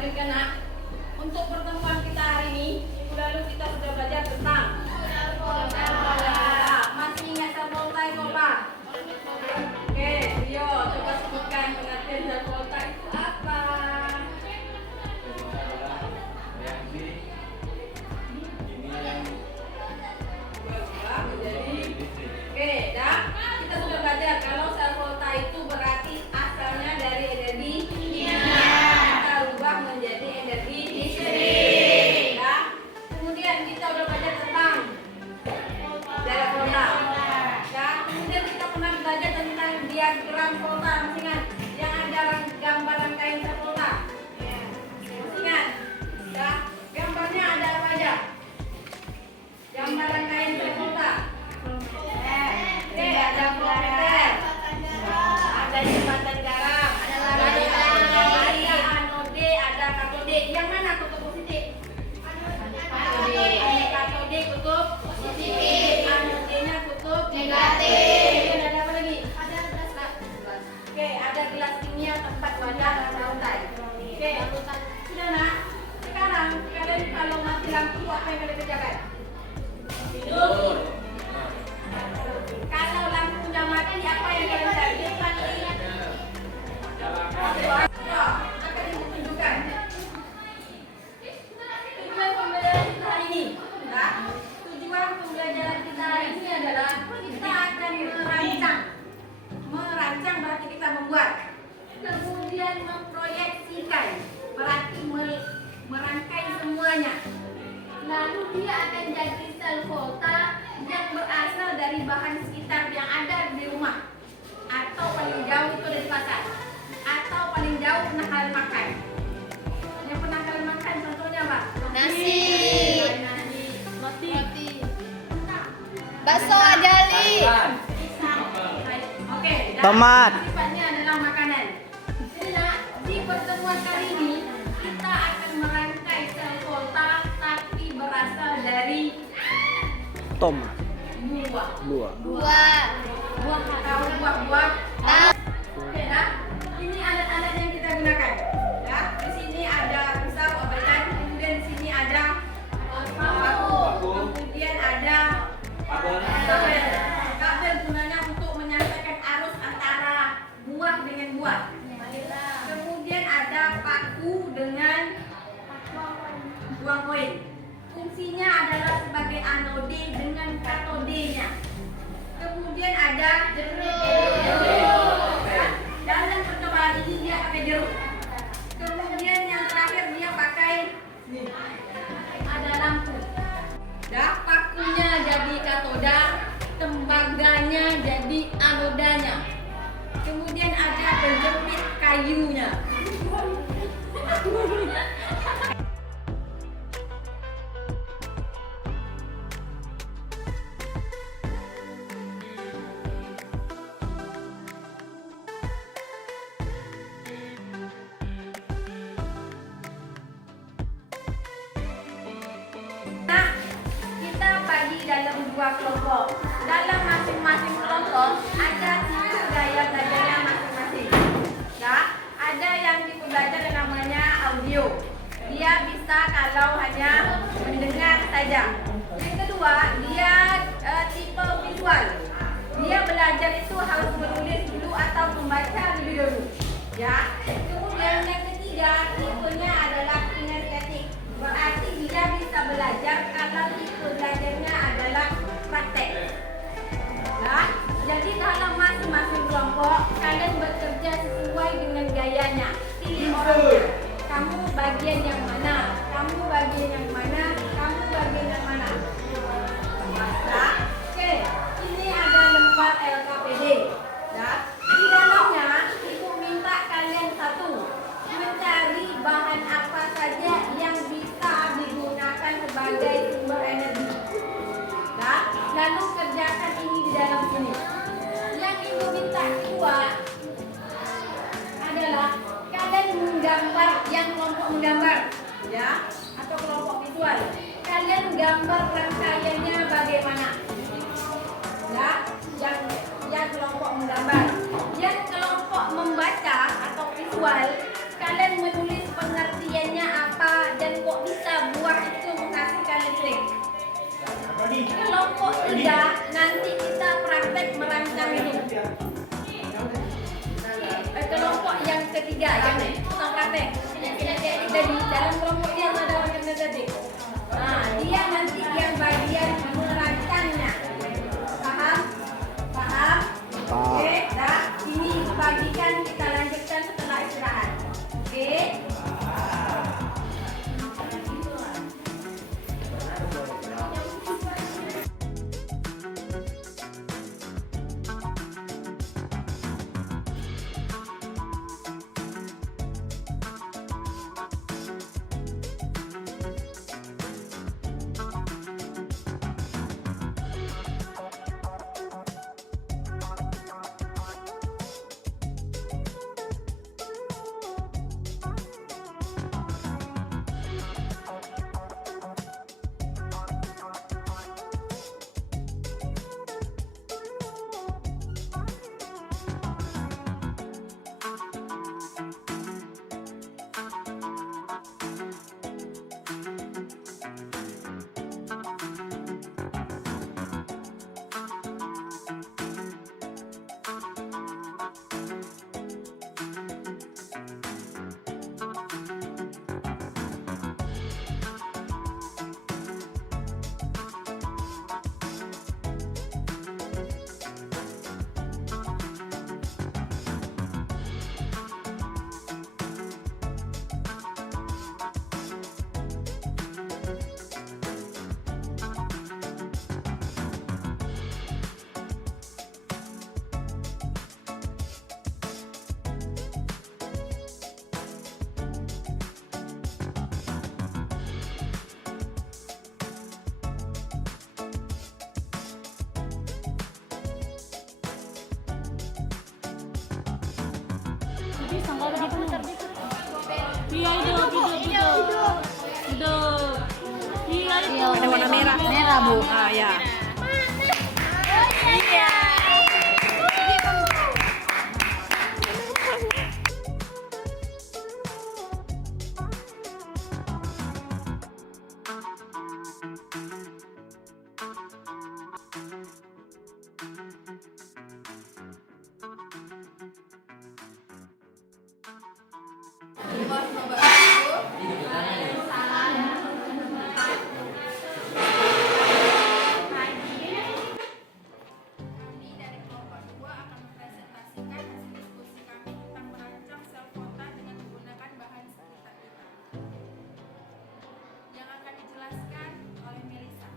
lanjutkan nak. Untuk pertemuan kita hari ini, minggu lalu kita sudah belajar tentang masih ingat sel volta itu apa? Oke, Rio, coba sebutkan pengertian sel volta itu apa? Oke, dah. Kita sudah belajar kalau sel volta itu berarti asalnya dari energi kimia. Kita rubah menjadi energi listrik. Dah. Kemudian kita udah belajar tentang sel volta. Dan kemudian kita pernah belajar tentang diagram volta, masih ingat? Yang ada gambar rangkaian sel volta. Masih ingat? Dah. Gambarnya ada apa aja? Gambar rangkaian sel volta. Oke, ada voltmeter, ada jembatan garam, ada anode, ada katode. Yang mana kutub positif? Anode. Katode kutub positif, anodenya kutub negatif. Kemudian ada apa lagi? Ada gelas. Oke, ada gelas kimia tempat wadah lantai. Oke, sudah nak. Sekarang kalian kalau mati lampu apa yang kalian kerjakan? Tidur. Kalau lampunya mati, apa yang kalian cari? Akan ibu tunjukkan. Tujuan pembelajaran kita hari ini, nah, tujuan pembelajaran kita hari ini adalah kita akan merancang berarti kita membuat, kemudian memproyeksikan berarti merangkai semuanya. Lalu dia akan jadi sel volta yang berasal dari bahan sekitar yang ada di rumah, atau paling jauh itu dari pasar, atau paling jauh pernah kalian makan. Yang pernah kalian makan contohnya apa? Nasi, roti, bakso ajali, oke, Tomat. sifatnya adalah makanan. Jadi nak, di pertemuan kali ini kita akan merangkai sel volta tapi berasal dari Tomat. buah. buah, Tahu buah-buah. tahu, Oke, dah. Ini alat-alat yang kita gunakan. Ya, di sini ada pisau, abetan, kemudian di sini ada paku, kemudian ada kabel. Kabel gunanya untuk menyambungkan arus antara buah dengan buah. Kemudian ada paku dengan buang koin. Fungsinya adalah sebagai anode dengan katodenya. Kemudian ada jeruk. Dalam percobaan ini dia pakai jeruk. Kemudian yang terakhir dia pakai ada lampu. Dah, pakunya jadi katoda, tembaganya jadi anodanya. Kemudian ada penjepit kayunya. Nah, kita bagi dalam dua kelompok. Dalam masing-masing kelompok ada tipe gaya belajarnya masing-masing. Ya, ada yang tipe belajar yang namanya audio. Dia bisa kalau hanya mendengar saja. Yang kedua, dia tipe visual. Dia belajar itu harus menulis dulu atau membaca lebih dulu. Ya. Kemudian yang ketiga, tipenya adalah kinestetik. Berarti dia bisa belajar kalau tipe belajarnya adalah praktek. Nah, jadi dalam masing-masing kelompok kalian bekerja sesuai dengan gayanya. Pilih orangnya. Kamu bagian yang mana? Kamu bagian yang mana? Kamu bagian yang mana? Nah, oke. Ini ada lembar LKPD. Nah, di dalamnya ibu minta kalian satu mencari bahan apa saja yang bisa digunakan sebagai sumber energi. Nah, lalu kerjakan ini di dalam sini. Yang ibu minta kedua adalah kalian menggambar, yang kelompok menggambar, ya, atau kelompok visual. Kalian gambar rangkaiannya bagaimana? Ya, yang kelompok menggambar. Yang kelompok membaca atau visual, kalian menulis pengertiannya Ada warna merah. Merah, Bu. Ah, ya. Kami dari kelompok 2 akan mempresentasikan hasil diskusi kami tentang merancang sel kota dengan menggunakan bahan sekitar kita. Yang akan dijelaskan oleh Melisa.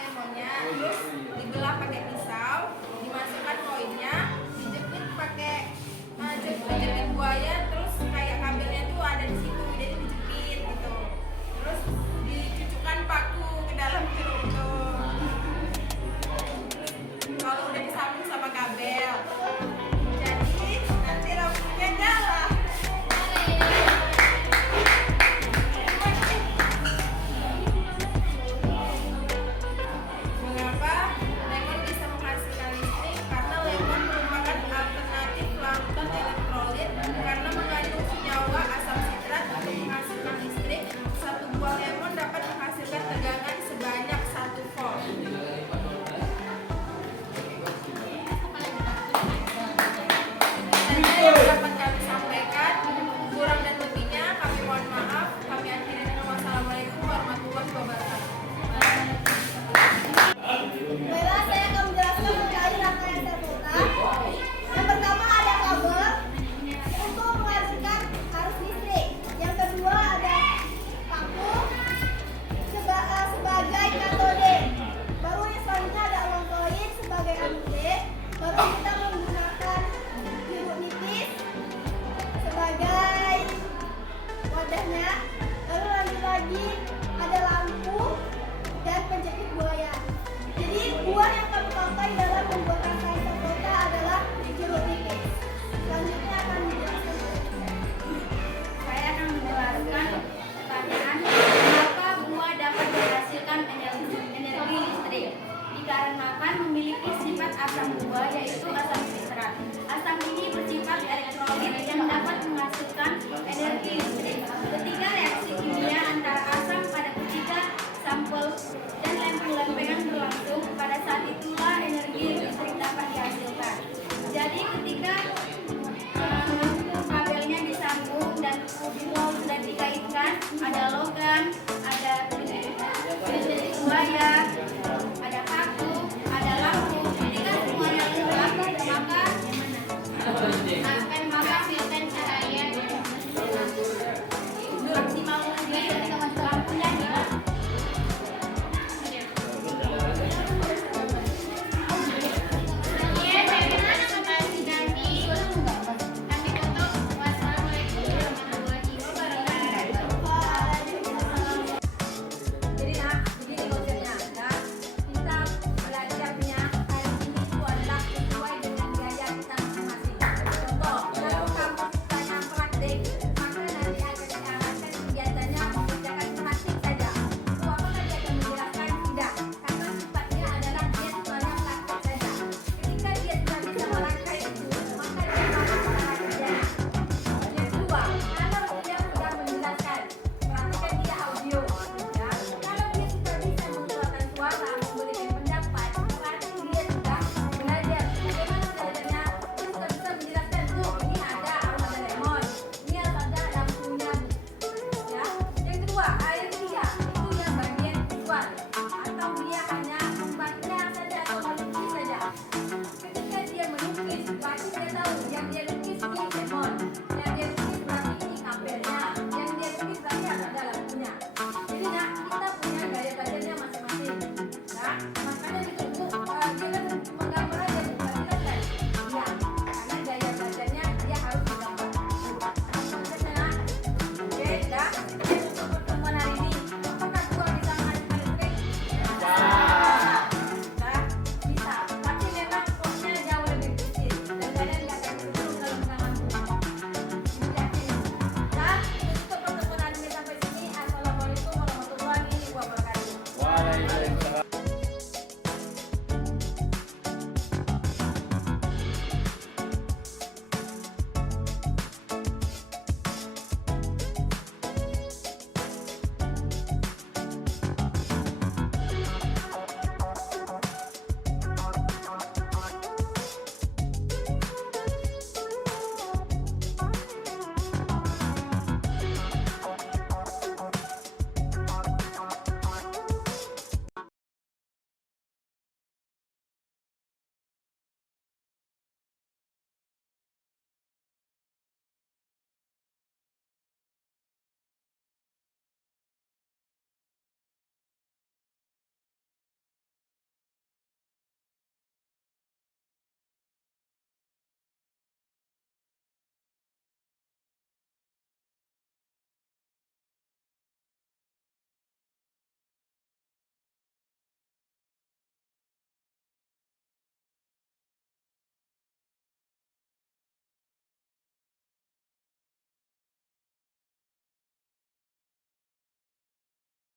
Lemonnya, terus dibelah pakai pisau, dimasukkan koinnya, dijepit pakai jepit buaya, terus kayak kabelnya tuh ada di situ, jadi dijepit gitu. Terus dicucukkan paku ke dalam jeruk itu. Kalau udah disambung sama kabel, jadi nanti lampunya nyala. Mengapa lemon bisa menghasilkan listrik? Karena lemon merupakan alternatif larutan elektrolit karena mengandung senyawa asam sitrat untuk menghasilkan listrik. Satu buah lemon dapat menghasilkan tegangan sebanyak 1 volt. Saja yang dapat kami sampaikan, kurang dan lebihnya kami mohon maaf. Kami akhiri dengan wassalamualaikum warahmatullahi wabarakatuh. Baiklah, saya akan menjelaskan mengenai rangkaian sel kota. Yang pertama ada kabel untuk menghasilkan arus listrik. Yang kedua ada paku sebagai katode. Baru yang selanjutnya ada uang koin sebagai anode. Baru kita menggunakan jeruk nipis sebagai wadahnya. Lalu lanjut lagi ada lampu dan penjepit buaya. Jadi buah yang kami pakai dalam membuat rangkaian sel kota adalah jeruk nipis. Selanjutnya akan dijelaskan oleh saya. Saya akan menjelaskan pertanyaan kenapa buah dapat menghasilkan energi listrik. Dikarenakan memiliki sifat asam buah yaitu asam sitrat. Asam ini bersifat elektrolit yang dapat menghasilkan energi listrik. Ketika reaksi kimia antara asam pada ketiga sampel dan lempeng-lempengan berlangsung, pada saat itulah energi listrik dapat dihasilkan. Jadi ketika kabelnya disambung dan sudah dikaitkan, ada logam